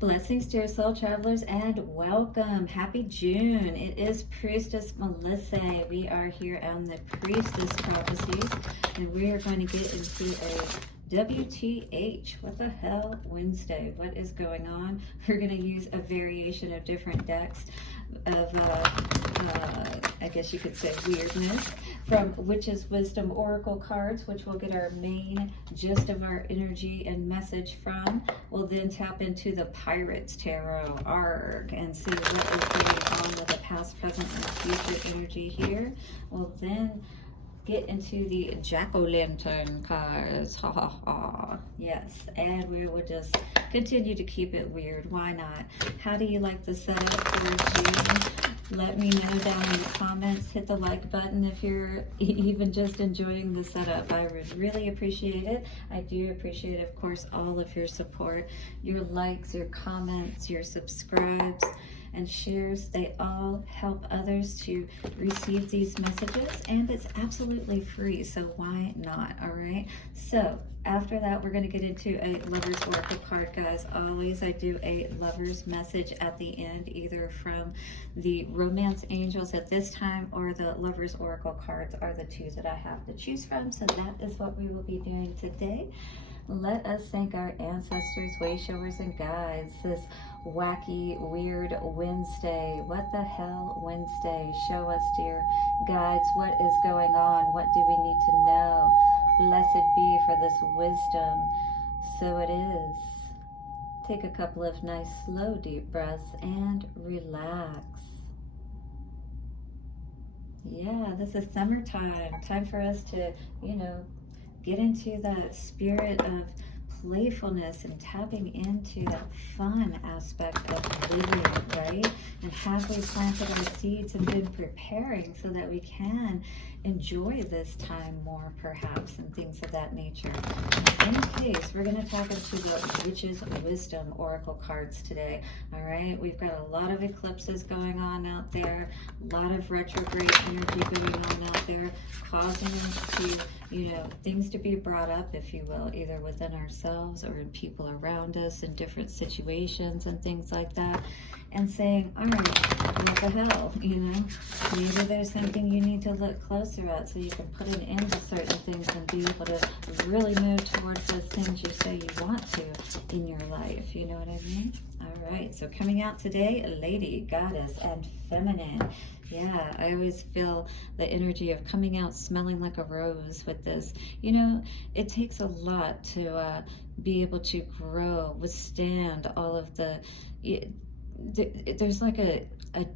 Blessings, dear soul travelers, and welcome. Happy June. It is Priestess Melissae. We are here on the Priestess Prophecies, and we are going to get into a WTH. What the hell? Wednesday. What is going on? We're going to use a variation of different decks of, I guess you could say, weirdness from Witch's Wisdom Oracle cards, which we'll get our main gist of our energy and message from. We'll then tap into the Pirates Tarot arc and see what is going on with the past, present, and future energy here. We'll then get into the Jack-o'-lantern cards. Ha ha ha. Yes, and we will just continue to keep it weird. Why not? How do you like the setup for June? Let me know down in the comments. Hit the like button if you're even just enjoying the setup. I would really appreciate it. I do appreciate, of course, all of your support, your likes, your comments, your subscribes and shares. They all help others to receive these messages, and it's absolutely free, so why not? All right, so after that, we're going to get into a Lover's Oracle card, guys. Always I do a Lover's message at the end, either from the Romance Angels at this time or the Lover's Oracle cards are the two that I have to choose from. So that is what we will be doing today. Let us thank our ancestors, way showers, and guides this wacky, weird Wednesday. What the hell, Wednesday? Show us, dear guides, what is going on? What do we need to know? Blessed be for this wisdom. So it is. Take a couple of nice, slow, deep breaths and relax. Yeah, this is summertime. Time for us to, get into that spirit of playfulness and tapping into that fun aspect of living, right? And have we planted our seeds and been preparing so that we can enjoy this time more, perhaps, and things of that nature. In any case, we're going to tap into the Witch's Wisdom Oracle cards today. All right, we've got a lot of eclipses going on out there, a lot of retrograde energy going on out there, causing to, things to be brought up, if you will, either within ourselves or in people around us in different situations and things like that, and saying, all right, what the hell, maybe there's something you need to look closer at so you can put an end to certain things and be able to really move towards those things you say you want to in your life. You know what I mean? All right, so coming out today, Lady, Goddess, and Feminine. Yeah, I always feel the energy of coming out smelling like a rose with this. It takes a lot to be able to grow, withstand all of there's like a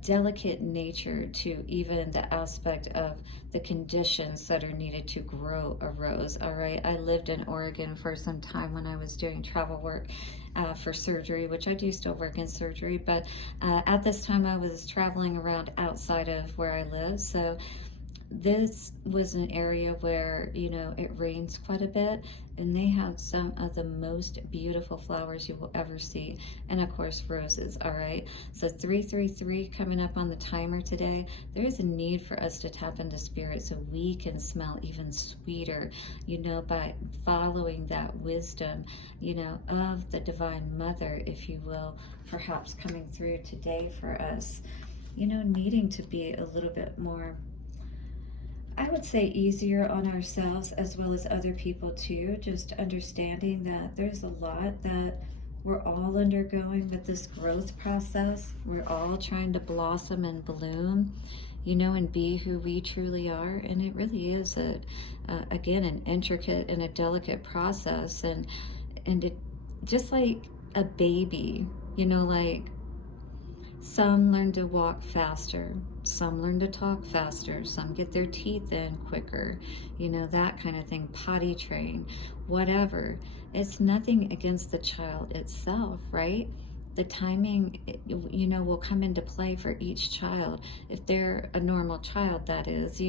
delicate nature to even the aspect of the conditions that are needed to grow a rose. All right, I lived in Oregon for some time when I was doing travel work for surgery, which I do still work in surgery, but at this time I was traveling around outside of where I live. So this was an area where, it rains quite a bit, and they have some of the most beautiful flowers you will ever see. And of course, roses, all right? So 333 coming up on the timer today. There is a need for us to tap into spirit so we can smell even sweeter, by following that wisdom, of the Divine Mother, if you will, perhaps coming through today for us, needing to be a little bit more, I would say, easier on ourselves as well as other people too, just understanding that there's a lot that we're all undergoing with this growth process. We're all trying to blossom and bloom, and be who we truly are. And it really is, again, an intricate and a delicate process. And it just like a baby, like some learn to walk faster, some learn to talk faster, some get their teeth in quicker, that kind of thing, potty train, whatever. It's nothing against the child itself, right? The timing, will come into play for each child. If they're a normal child, that is,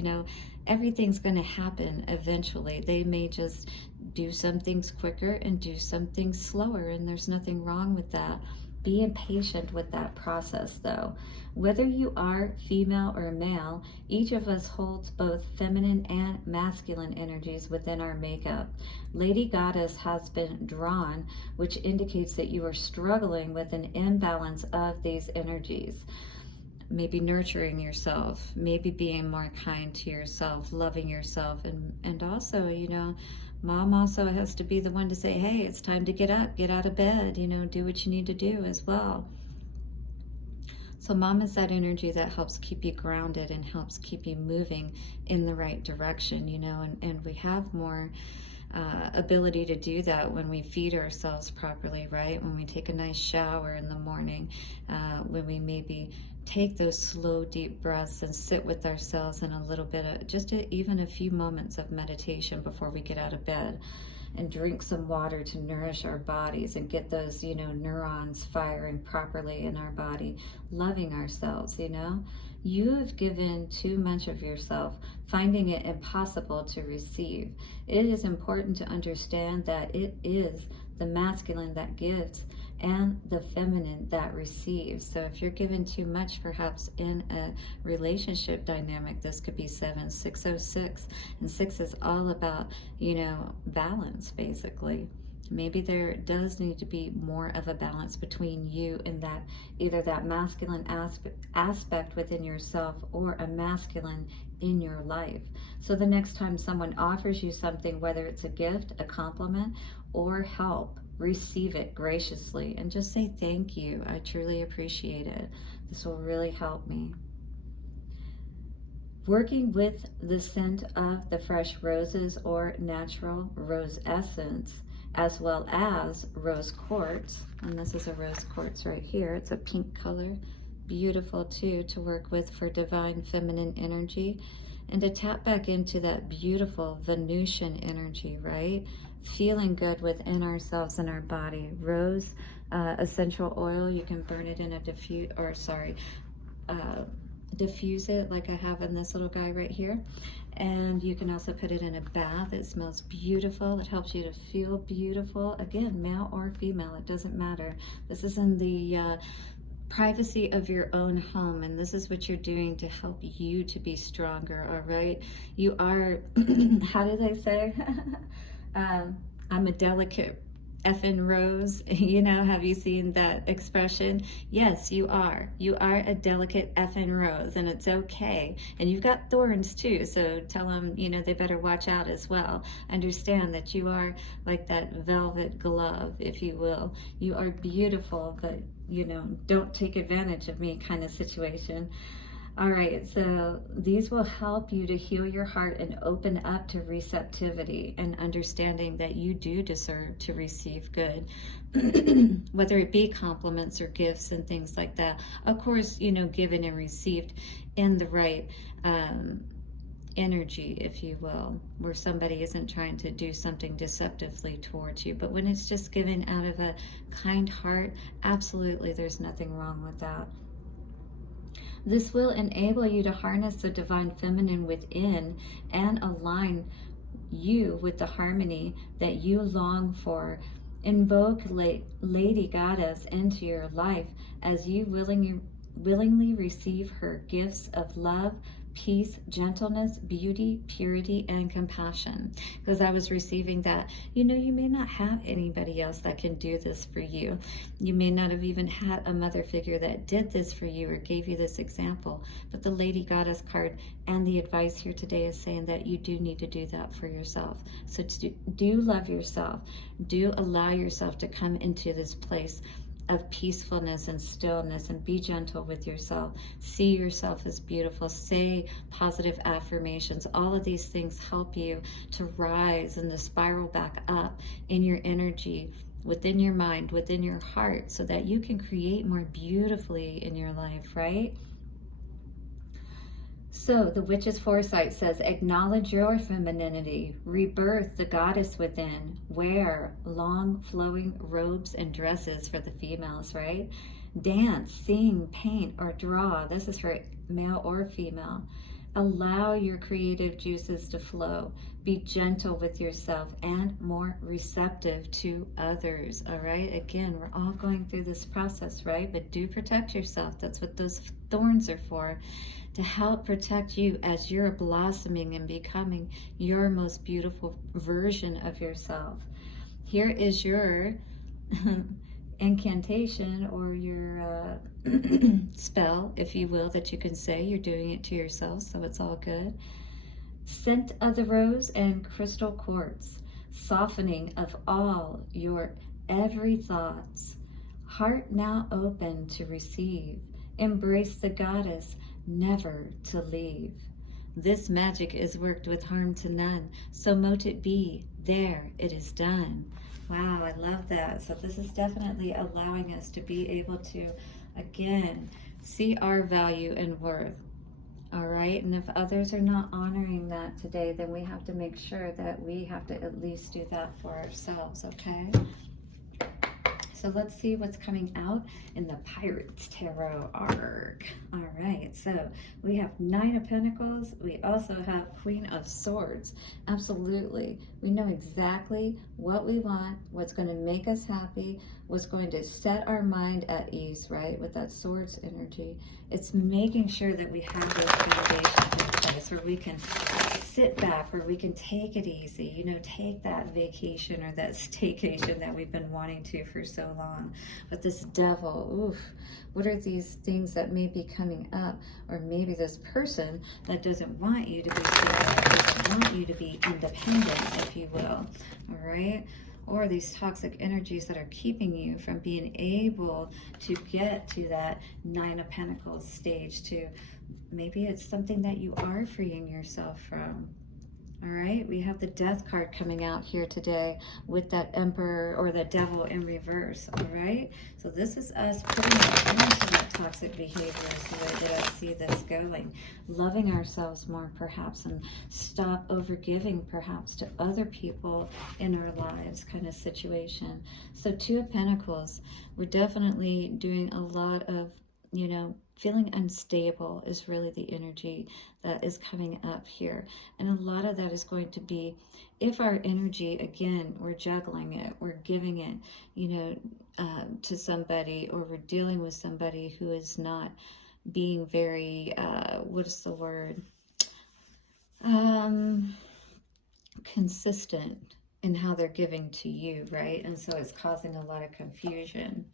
everything's going to happen eventually. They may just do some things quicker and do some things slower, and there's nothing wrong with that. Be impatient with that process though. Whether you are female or male, each of us holds both feminine and masculine energies within our makeup. Lady Goddess has been drawn, which indicates that you are struggling with an imbalance of these energies. Maybe nurturing yourself, maybe being more kind to yourself, loving yourself, and also, you know, Mom also has to be the one to say, hey, it's time to get up, get out of bed, you know, do what you need to do as well. So Mom is that energy that helps keep you grounded and helps keep you moving in the right direction, you know, and we have more ability to do that when we feed ourselves properly, right? When we take a nice shower in the morning, when we maybe take those slow, deep breaths and sit with ourselves in a little bit of, even a few moments of meditation before we get out of bed, and drink some water to nourish our bodies and get those, you know, neurons firing properly in our body, loving ourselves, you know. You have given too much of yourself, finding it impossible to receive. It is important to understand that it is the masculine that gives and the feminine that receives. So if you're given too much, perhaps in a relationship dynamic, this could be 7606. And 6 is all about, you know, balance, basically. Maybe there does need to be more of a balance between you and that, either that masculine aspect within yourself or a masculine in your life. So the next time someone offers you something, whether it's a gift, a compliment, or help, receive it graciously and just say thank you. I truly appreciate it. This will really help me. Working with the scent of the fresh roses or natural rose essence, as well as rose quartz, and this is a rose quartz right here. It's a pink color, beautiful too to work with for divine feminine energy, and to tap back into that beautiful Venusian energy, right? Feeling good within ourselves and our body. Rose essential oil, you can burn it in a diffuse it like I have in this little guy right here. And you can also put it in a bath. It smells beautiful. It helps you to feel beautiful. Again, male or female, it doesn't matter. This is in the privacy of your own home, and this is what you're doing to help you to be stronger, all right? You are, how do they say? I'm a delicate effing rose, you know, have you seen that expression? Yes, you are. You are a delicate effing rose, and it's okay. And you've got thorns too, so tell them, you know, they better watch out as well. Understand that you are like that velvet glove, if you will. You are beautiful, but, you know, don't take advantage of me kind of situation. All right, so these will help you to heal your heart and open up to receptivity and understanding that you do deserve to receive good, whether it be compliments or gifts and things like that. Of course, you know, given and received in the right energy, if you will, where somebody isn't trying to do something deceptively towards you. But when it's just given out of a kind heart, absolutely, there's nothing wrong with that. This will enable you to harness the divine feminine within and align you with the harmony that you long for. Invoke Lady Goddess into your life as you willingly receive her gifts of love, peace, gentleness, beauty, purity, and compassion. Because I was receiving that, you know, you may not have anybody else that can do this for you. You may not have even had a mother figure that did this for you or gave you this example. But the Lady Goddess card and the advice here today is saying that you do need to do that for yourself. So do love yourself. Do allow yourself to come into this place of peacefulness and stillness, and be gentle with yourself. See yourself as beautiful. Say positive affirmations. All of these things help you to rise and to spiral back up in your energy, within your mind, within your heart, so that you can create more beautifully in your life, right? So the Witch's Foresight says, acknowledge your femininity, rebirth the goddess within, wear long flowing robes and dresses for the females, right? Dance, sing, paint, or draw. This is for male or female. Allow your creative juices to flow. Be gentle with yourself and more receptive to others. All right. Again, we're all going through this process, right? But do protect yourself. That's what those thorns are for, to help protect you as you're blossoming and becoming your most beautiful version of yourself. Here is your incantation, or your spell, if you will, that you can say. You're doing it to yourself, so it's all good. Scent of the rose and crystal quartz, softening of all your every thoughts. Heart now open to receive. Embrace the goddess, never to leave. This magic is worked with harm to none, so mote it be, there it is done. Wow, I love that. So this is definitely allowing us to be able to, again, see our value and worth. All right, and if others are not honoring that today, then we have to make sure that we have to at least do that for ourselves, okay? So let's see what's coming out in the Pirates Tarot arc. All right, so we have Nine of Pentacles. We also have Queen of Swords. Absolutely. We know exactly what we want, what's going to make us happy, what's going to set our mind at ease, right? With that Swords energy. It's making sure that we have those foundations in place where we can sit back, where we can take it easy, you know, take that vacation or that staycation that we've been wanting to for so long. But this devil, oof, what are these things that may be coming up? Or maybe this person that doesn't want you to be single, doesn't want you to be independent, if you will, all right? Or these toxic energies that are keeping you from being able to get to that Nine of Pentacles stage, to maybe it's something that you are freeing yourself from. All right, we have the Death card coming out here today with that Emperor or the Devil in reverse. All right, so this is us putting an end to that toxic behavior, is the way that I see this going. Loving ourselves more, perhaps, and stop overgiving, perhaps, to other people in our lives, kind of situation. So Two of Pentacles, we're definitely doing a lot of, you know, feeling unstable is really the energy that is coming up here. And a lot of that is going to be, if our energy, again, we're juggling it, we're giving it, you know, to somebody, or we're dealing with somebody who is not being very, what is the word? Consistent in how they're giving to you, right? And so it's causing a lot of confusion.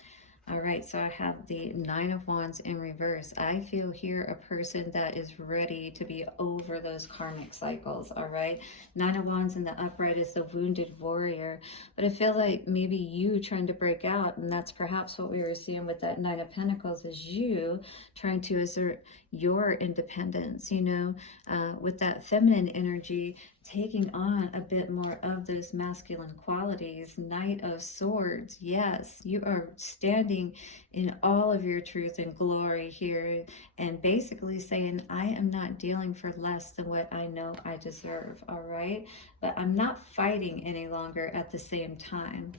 All right, so I have the Nine of Wands in reverse. I feel here a person that is ready to be over those karmic cycles, all right? Nine of Wands in the upright is the wounded warrior. But I feel like maybe you trying to break out, and that's perhaps what we were seeing with that Nine of Pentacles, is you trying to assert your independence, you know, with that feminine energy, taking on a bit more of those masculine qualities. Knight of Swords, yes, you are standing in all of your truth and glory here, and basically saying, I am not dealing for less than what I know I deserve, all right? But I'm not fighting any longer at the same time.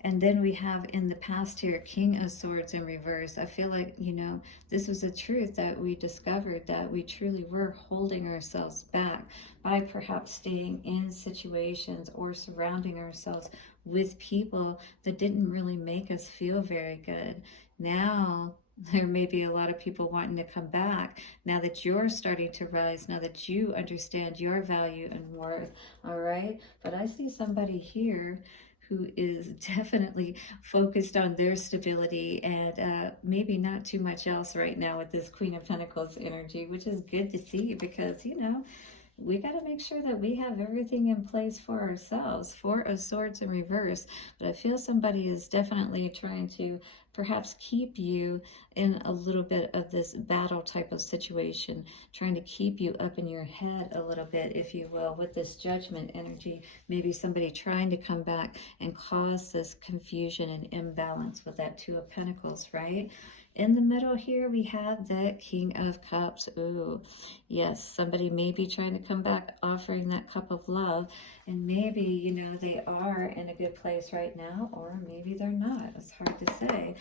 And then we have in the past here, King of Swords in reverse. I feel like, you know, this was a truth that we discovered, that we truly were holding ourselves back by perhaps staying in situations or surrounding ourselves with people that didn't really make us feel very good. Now, there may be a lot of people wanting to come back now that you're starting to rise, now that you understand your value and worth, all right? But I see somebody here who is definitely focused on their stability and maybe not too much else right now with this Queen of Pentacles energy, which is good to see, because, you know, we got to make sure that we have everything in place for ourselves. Four of Swords in reverse. But I feel somebody is definitely trying to perhaps keep you in a little bit of this battle type of situation, trying to keep you up in your head a little bit, if you will, with this Judgment energy. Maybe somebody trying to come back and cause this confusion and imbalance with that Two of Pentacles, right? In the middle here, we have the King of Cups. Ooh, yes, somebody may be trying to come back, offering that cup of love. And maybe, you know, they are in a good place right now, or maybe they're not. It's hard to say.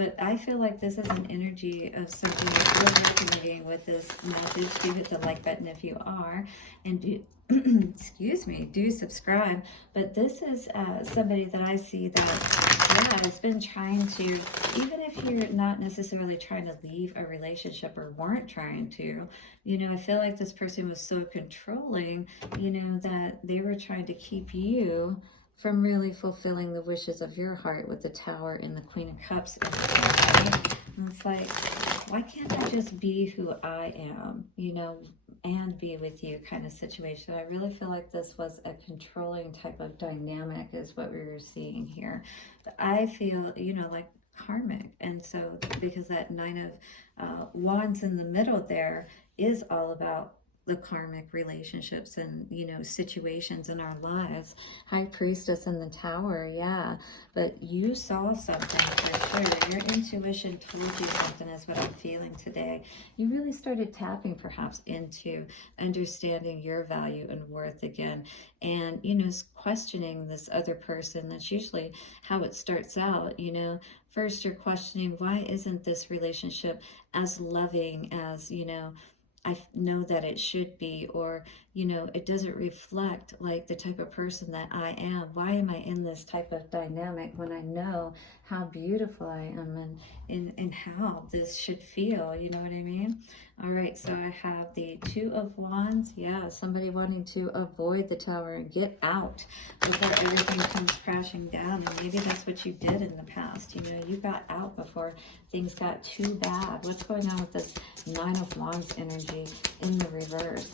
but I feel like this is an energy of something that you're resonating with this message. Do hit the like button if you are, and do excuse me, do subscribe. But this is somebody that I see that, yeah, has been trying to, even if you're not necessarily trying to leave a relationship or weren't trying to, you know, I feel like this person was so controlling, you know, that they were trying to keep you from really fulfilling the wishes of your heart with the Tower and the Queen of Cups. And it's like, why can't I just be who I am, you know, and be with you kind of situation? I really feel like this was a controlling type of dynamic is what we were seeing here. But I feel, you know, like karmic. And so because that Nine of Wands in the middle there is all about the karmic relationships and, you know, situations in our lives. High Priestess in the Tower, yeah. But you saw something for sure. Your intuition told you something is what I'm feeling today. You really started tapping perhaps into understanding your value and worth again. And, you know, questioning this other person. That's usually how it starts out, you know. First, you're questioning, why isn't this relationship as loving as, you know, I know that it should be, or, you know, it doesn't reflect like the type of person that I am. Why am I in this type of dynamic when I know how beautiful I am and how this should feel, you know what I mean? All right, so I have the Two of Wands. Yeah, somebody wanting to avoid the Tower and get out before everything comes crashing down. And maybe that's what you did in the past. You know, you got out before things got too bad. What's going on with this Nine of Wands energy in the reverse?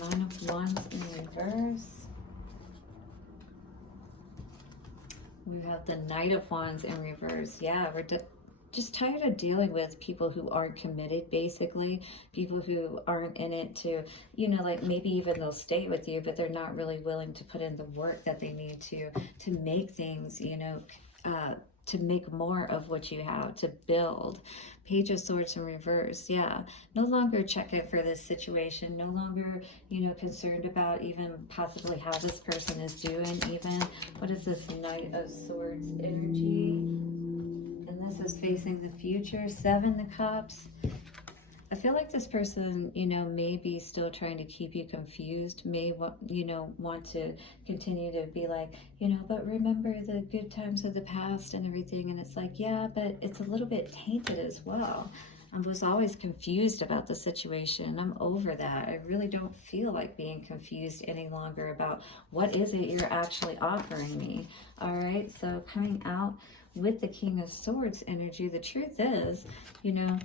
Nine of Wands in reverse. We have the Knight of Wands in reverse. Yeah, we're just tired of dealing with people who aren't committed, basically. People who aren't in it to, you know, like maybe even they'll stay with you, but they're not really willing to put in the work that they need to make things, you know, to make more of what you have, to build. Page of Swords in reverse. Yeah, no longer checking for this situation, no longer, you know, concerned about even possibly how this person is doing. Even, what is this Knight of Swords energy? And this is facing the future. Seven of Cups. I feel like this person, you know, may be still trying to keep you confused, may, you know, want to continue to be like, you know, but remember the good times of the past and everything. And it's like, yeah, but it's a little bit tainted as well. I was always confused about the situation. I'm over that. I really don't feel like being confused any longer about what is it you're actually offering me. All right, so coming out with the King of Swords energy, the truth is, you know,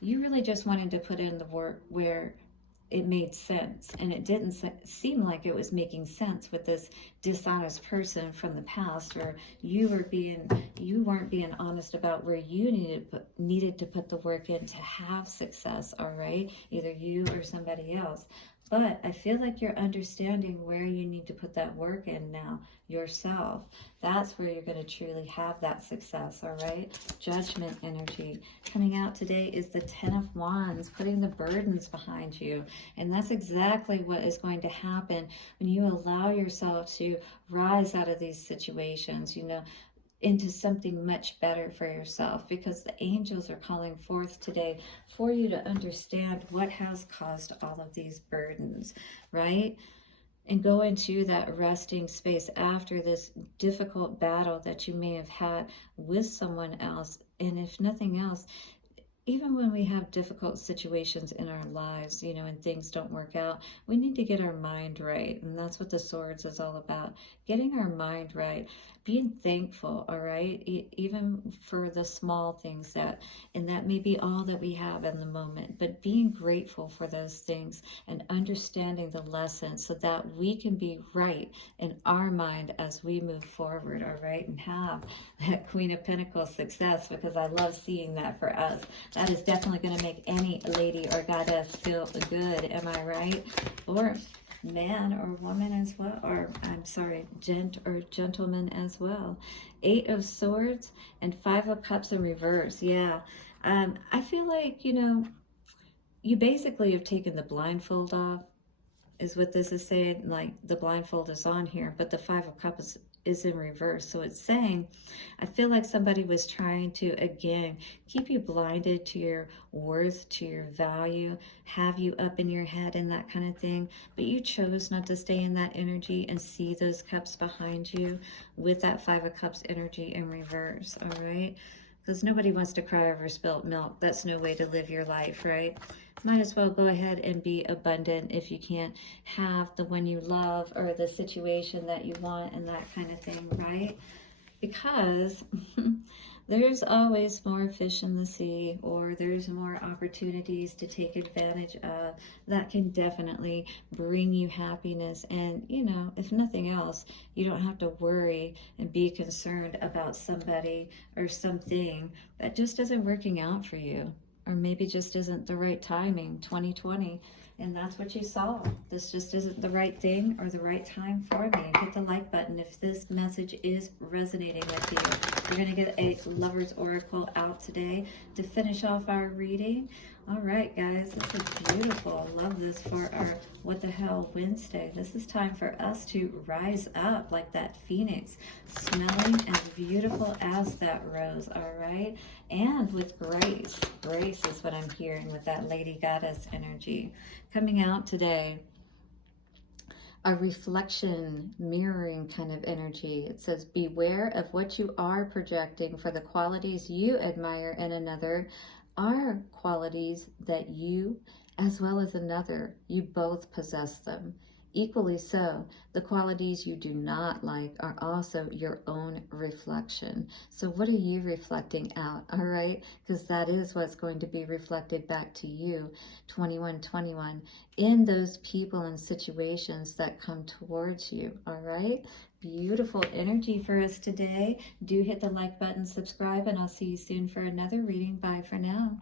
you really just wanted to put in the work where it made sense, and it didn't seem like it was making sense with this dishonest person from the past, or you weren't being honest about where you needed to put the work in to have success. All right, either you or somebody else. But I feel like you're understanding where you need to put that work in now, yourself. That's where you're going to truly have that success, all right? Judgment energy. Coming out today is the Ten of Wands, putting the burdens behind you. And that's exactly what is going to happen when you allow yourself to rise out of these situations, you know, into something much better for yourself, because the angels are calling forth today for you to understand what has caused all of these burdens, right? And go into that resting space after this difficult battle that you may have had with someone else. And if nothing else, even when we have difficult situations in our lives, you know, and things don't work out, we need to get our mind right. And that's what the Swords is all about, getting our mind right, being thankful, all right, even for the small things and that may be all that we have in the moment, but being grateful for those things and understanding the lessons so that we can be right in our mind as we move forward, all right, and have that Queen of Pentacles success, because I love seeing that for us. That is definitely going to make any lady or goddess feel good, am I right? Or man or woman as well, or I'm sorry, gent or gentleman as well. Eight of Swords and Five of Cups in reverse. Yeah, I feel like, you know, you basically have taken the blindfold off, is what this is saying. Like, the blindfold is on here, but the Five of Cups is in reverse. So it's saying, I feel like somebody was trying to, again, keep you blinded to your worth, to your value, have you up in your head and that kind of thing. But you chose not to stay in that energy and see those cups behind you with that Five of Cups energy in reverse, all right? Because nobody wants to cry over spilt milk. That's no way to live your life, right? Might as well go ahead and be abundant if you can't have the one you love or the situation that you want and that kind of thing, right? Because there's always more fish in the sea, or there's more opportunities to take advantage of that can definitely bring you happiness. And, you know, if nothing else, you don't have to worry and be concerned about somebody or something that just isn't working out for you, or maybe just isn't the right timing, 2020. And that's what you saw. This just isn't the right thing or the right time for me. Hit the like button if this message is resonating with you. We're going to get a Lover's Oracle out today to finish off our reading. All right, guys, this is beautiful. I love this for our What the Hell Wednesday. This is time for us to rise up like that phoenix, smelling as beautiful as that rose, all right? And with grace. Grace is what I'm hearing with that Lady Goddess energy coming out today. A reflection, mirroring kind of energy. It says, beware of what you are projecting, for the qualities you admire in another are qualities that you, as well as another, you both possess them. Equally so, the qualities you do not like are also your own reflection. So what are you reflecting out, all right? Because that is what's going to be reflected back to you, 2121, in those people and situations that come towards you, all right? Beautiful energy for us today. Do hit the like button, subscribe, and I'll see you soon for another reading. Bye for now.